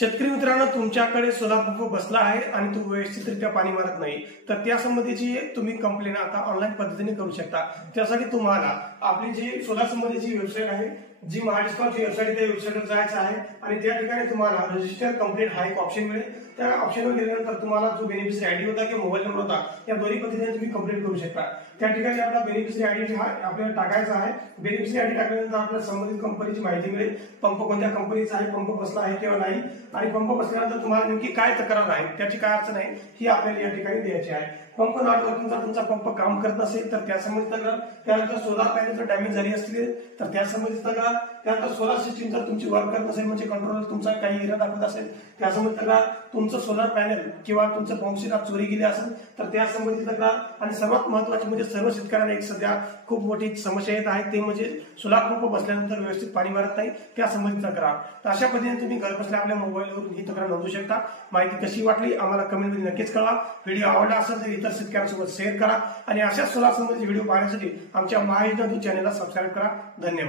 शेतकरी मित्रांनो, तुमच्याकडे सोलार पंप बसला आहे आणि तो व्यवस्थितरित्या पाणी मारत नाही, तर त्यासंबंधीची तुम्ही कंप्लेंट आता ऑनलाईन पद्धतीने करू शकता। त्यासाठी तुम्हाला आपली जी सोलार संबंधीची वेबसाईट आहे, जी महाडिस्कॉमची वेबसाईट, त्या वेबसाईटवर जायचं आहे आणि त्या ठिकाणी तुम्हाला रजिस्टर कंप्लेंट हा एक ऑप्शन मिळेल। त्या ऑप्शनवर गेल्यानंतर तुम्हाला जो बेनिफिशियरी आयडी होता किंवा मोबाईल नंबर होता, या दोन्ही पद्धतीने तुम्ही कंप्लेंट करू शकता। त्या ठिकाणी आपला बेनिफिशियरी आयडी हा आपल्याला टाकायचा आहे। बेनिफिशियरी आयडी टाकल्यानंतर आपल्याला संबंधित कंपनीची माहिती मिळेल, पंप कोणत्या कंपनीचा आहे, पंप बसला आहे किंवा नाही, आणि पंप बसल्यानंतर तुम्हाला नेमकी काय तक्रार आहे, त्याची काय अडचण आहे, ही आपल्याला या ठिकाणी द्यायची आहे। पंप नॉट वर्किंगचा तुमचा पंप काम करत नसेल तर त्यासंबंधित तक्रार, त्यानंतर सोलार पॅनल जर डॅमेज झाली असतील तर त्यासंबंधित तक्रार, त्यानंतर सोलार सिस्टीम जर तुमची वर्क करत नसेल, म्हणजे कंट्रोलर तुमचा काही एरर दाखवत असेल त्यासंबंधित तक्रार, तुमचं सोलार पॅनल किंवा तुमचं पंपसेट चोरी गेली असेल तर त्यासंबंधित तक्रार, आणि सर्वात महत्त्वाची म्हणजे सर्व शेतकऱ्यांना एक सध्या खूप मोठी समस्या येत आहे, ते म्हणजे सोलार पंप बसल्यानंतर व्यवस्थित पाणी मारत नाही, त्या संबंधित तक्रार। तर अशा पद्धतीने तुम्ही घर बसल्या आपल्या मोबाईलवरून ही तक्रार नोंदवू शकता। माहिती कशी वाटली आम्हाला कमेंटमध्ये नक्कीच कळवा। व्हिडिओ आवडला असेल तर इतर शेतकऱ्यांसोबत शेअर करा आणि अशा सोलार संबंधित व्हिडिओ पाहण्यासाठी आमच्या महायुद्ध चॅनलला सबस्क्राईब करा। धन्यवाद।